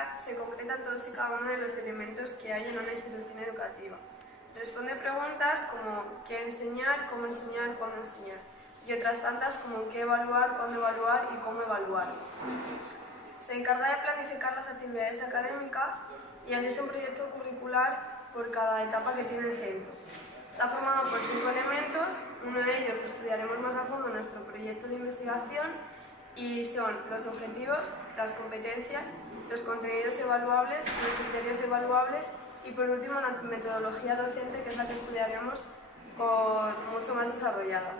escolar se concretan todos y cada uno de los elementos que hay en una institución educativa. Responde preguntas como qué enseñar, cuándo enseñar, y otras tantas como qué evaluar, cuándo evaluar y cómo evaluar. Se encarga de planificar las actividades académicas y asiste un proyecto curricular por cada etapa que tiene el centro. Está formado por 5 elementos, uno de ellos lo estudiaremos más a fondo en nuestro proyecto de investigación, y son los objetivos, las competencias, los contenidos evaluables, los criterios evaluables y por último la metodología docente, que es la que estudiaremos mucho más desarrollada.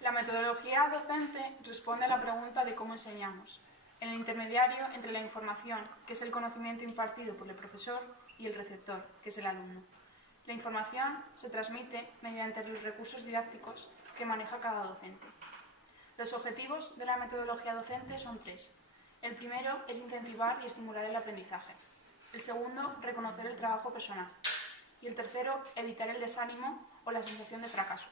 La metodología docente responde a la pregunta de cómo enseñamos, en el intermediario entre la información, que es el conocimiento impartido por el profesor, y el receptor, que es el alumno. La información se transmite mediante los recursos didácticos que maneja cada docente. Los objetivos de la metodología docente son 3. El primero es incentivar y estimular el aprendizaje. El segundo, reconocer el trabajo personal. Y el tercero, evitar el desánimo o la sensación de fracaso.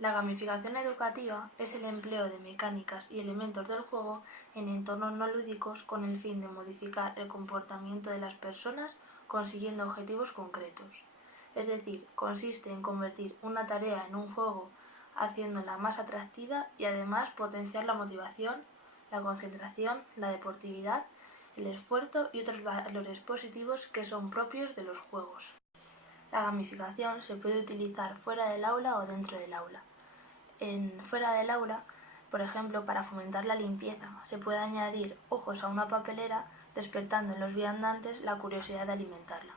La gamificación educativa es el empleo de mecánicas y elementos del juego en entornos no lúdicos con el fin de modificar el comportamiento de las personas consiguiendo objetivos concretos. Es decir, consiste en convertir una tarea en un juego haciéndola más atractiva y además potenciar la motivación, la concentración, la deportividad, el esfuerzo y otros valores positivos que son propios de los juegos. La gamificación se puede utilizar fuera del aula o dentro del aula. Fuera del aula, por ejemplo, para fomentar la limpieza, se puede añadir ojos a una papelera despertando en los viandantes la curiosidad de alimentarla.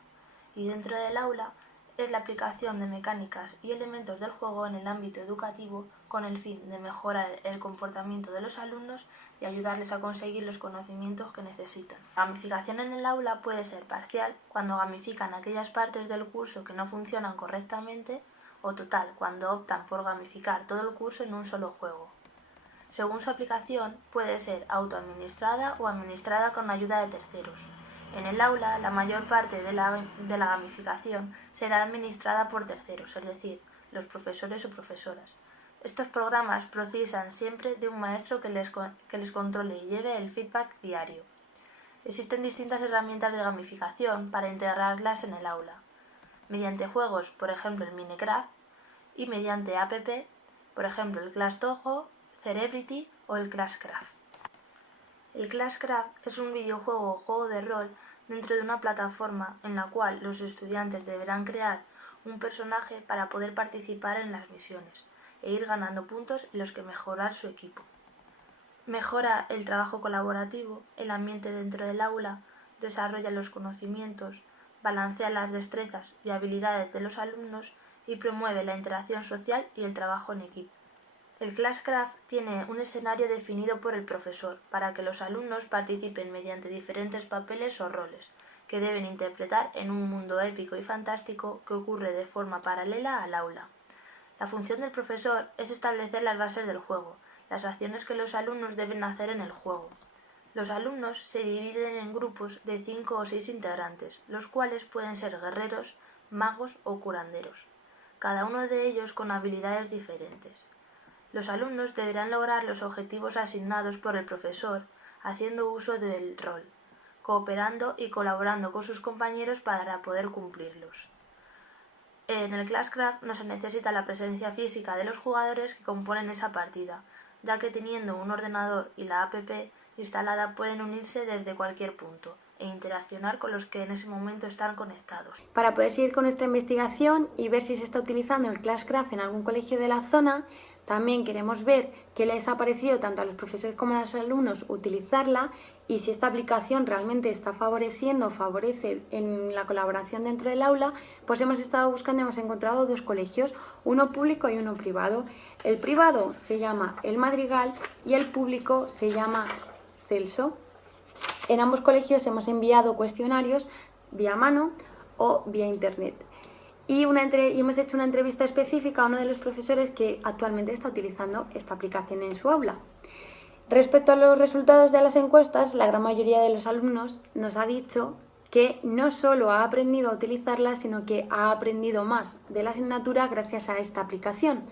Y dentro del aula es la aplicación de mecánicas y elementos del juego en el ámbito educativo con el fin de mejorar el comportamiento de los alumnos y ayudarles a conseguir los conocimientos que necesitan. La gamificación en el aula puede ser parcial, cuando gamifican aquellas partes del curso que no funcionan correctamente, o total, cuando optan por gamificar todo el curso en un solo juego. Según su aplicación, puede ser autoadministrada o administrada con ayuda de terceros. En el aula, la mayor parte de la gamificación será administrada por terceros, es decir, los profesores o profesoras. Estos programas precisan siempre de un maestro que les controle y lleve el feedback diario. Existen distintas herramientas de gamificación para integrarlas en el aula, mediante juegos, por ejemplo el Minecraft, y mediante app, por ejemplo el ClassDojo, Cerebrity o el Classcraft. El Classcraft es un videojuego o juego de rol dentro de una plataforma en la cual los estudiantes deberán crear un personaje para poder participar en las misiones e ir ganando puntos en los que mejorar su equipo. Mejora el trabajo colaborativo, el ambiente dentro del aula, desarrolla los conocimientos, balancea las destrezas y habilidades de los alumnos y promueve la interacción social y el trabajo en equipo. El Classcraft tiene un escenario definido por el profesor para que los alumnos participen mediante diferentes papeles o roles que deben interpretar en un mundo épico y fantástico que ocurre de forma paralela al aula. La función del profesor es establecer las bases del juego, las acciones que los alumnos deben hacer en el juego. Los alumnos se dividen en grupos de 5 o 6 integrantes, los cuales pueden ser guerreros, magos o curanderos, cada uno de ellos con habilidades diferentes. Los alumnos deberán lograr los objetivos asignados por el profesor haciendo uso del rol, cooperando y colaborando con sus compañeros para poder cumplirlos. En el Classcraft no se necesita la presencia física de los jugadores que componen esa partida, ya que teniendo un ordenador y la app instalada pueden unirse desde cualquier punto e interaccionar con los que en ese momento están conectados. Para poder seguir con nuestra investigación y ver si se está utilizando el Classcraft en algún colegio de la zona, también queremos ver qué les ha parecido tanto a los profesores como a los alumnos utilizarla y si esta aplicación realmente está favoreciendo o favorece en la colaboración dentro del aula. Pues hemos estado buscando y hemos encontrado 2 colegios, uno público y uno privado. El privado se llama El Madrigal y el público se llama Celso. En ambos colegios hemos enviado cuestionarios vía mano o vía internet. Y hemos hecho una entrevista específica a uno de los profesores que actualmente está utilizando esta aplicación en su aula. Respecto a los resultados de las encuestas, la gran mayoría de los alumnos nos ha dicho que no solo ha aprendido a utilizarla, sino que ha aprendido más de la asignatura gracias a esta aplicación.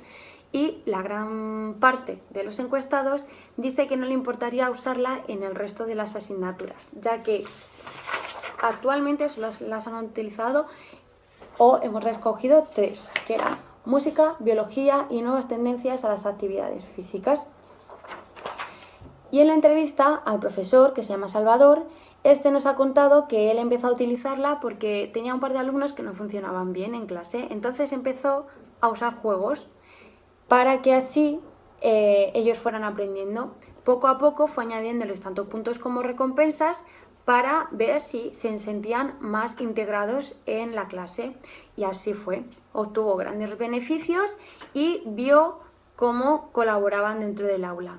y la gran parte de los encuestados dice que no le importaría usarla en el resto de las asignaturas, ya que actualmente solo las han utilizado o hemos recogido 3, que eran música, biología y nuevas tendencias a las actividades físicas. Y en la entrevista al profesor, que se llama Salvador, este nos ha contado que él empezó a utilizarla porque tenía un par de alumnos que no funcionaban bien en clase, entonces empezó a usar juegos para que así ellos fueran aprendiendo. Poco a poco fue añadiéndoles tanto puntos como recompensas para ver si se sentían más integrados en la clase, y así fue. Obtuvo grandes beneficios y vio cómo colaboraban dentro del aula.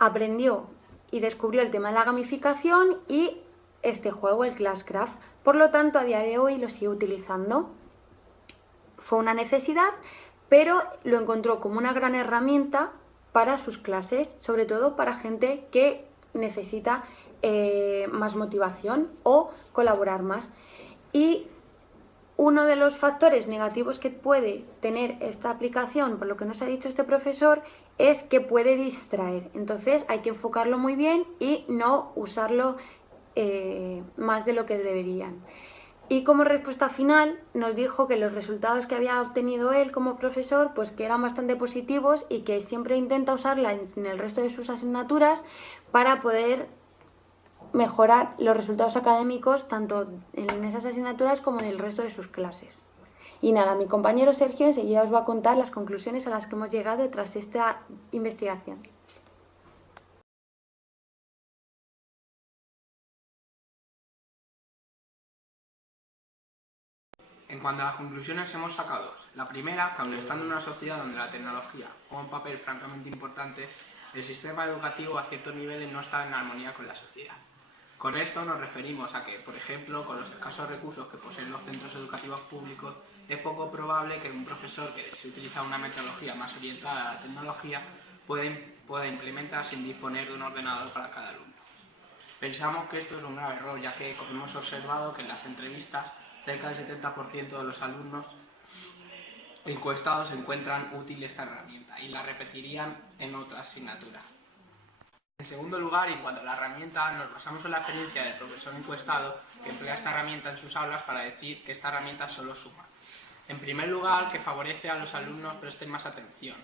Aprendió y descubrió el tema de la gamificación y este juego, el Classcraft. Por lo tanto, a día de hoy lo sigue utilizando. Fue una necesidad, pero lo encontró como una gran herramienta para sus clases, sobre todo para gente que necesita más motivación o colaborar más. Y uno de los factores negativos que puede tener esta aplicación, por lo que nos ha dicho este profesor, es que puede distraer. Entonces hay que enfocarlo muy bien y no usarlo más de lo que deberían. Y como respuesta final nos dijo que los resultados que había obtenido él como profesor, pues que eran bastante positivos y que siempre intenta usarla en el resto de sus asignaturas para poder mejorar los resultados académicos tanto en esas asignaturas como en el resto de sus clases. Y nada, mi compañero Sergio enseguida os va a contar las conclusiones a las que hemos llegado tras esta investigación. En cuanto a las conclusiones, hemos sacado dos. La primera, que aun estando en una sociedad donde la tecnología juega un papel francamente importante, el sistema educativo a ciertos niveles no está en armonía con la sociedad. Con esto nos referimos a que, por ejemplo, con los escasos recursos que poseen los centros educativos públicos, es poco probable que un profesor que se utiliza una metodología más orientada a la tecnología pueda implementar sin disponer de un ordenador para cada alumno. Pensamos que esto es un grave error, ya que hemos observado que en las entrevistas cerca del 70% de los alumnos encuestados encuentran útil esta herramienta y la repetirían en otra asignatura. En segundo lugar, en cuanto a la herramienta, nos basamos en la experiencia del profesor encuestado que emplea esta herramienta en sus aulas para decir que esta herramienta solo suma. En primer lugar, que favorece a los alumnos presten más atención,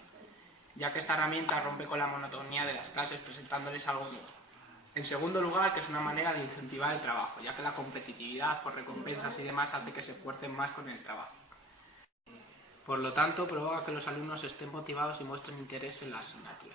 ya que esta herramienta rompe con la monotonía de las clases presentándoles algo nuevo. En segundo lugar, que es una manera de incentivar el trabajo, ya que la competitividad por recompensas y demás hace que se esfuercen más con el trabajo. Por lo tanto, provoca que los alumnos estén motivados y muestren interés en la asignatura.